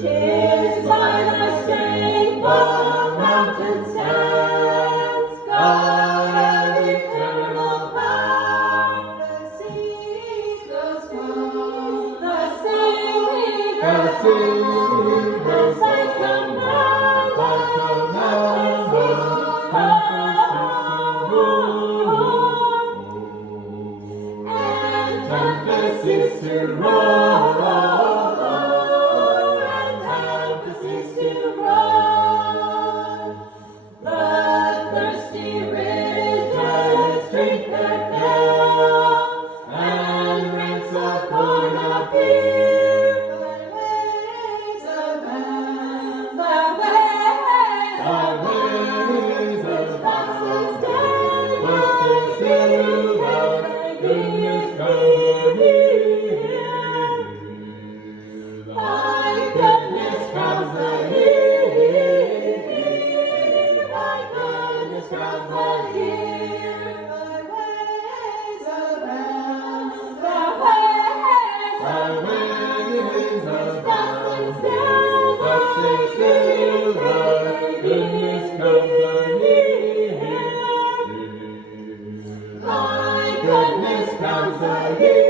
'Tis by thy strength the mountain stands, God of eternal power. The seas, the storm, the sea, the sight command, and tempests to roar. Goodness comes the year.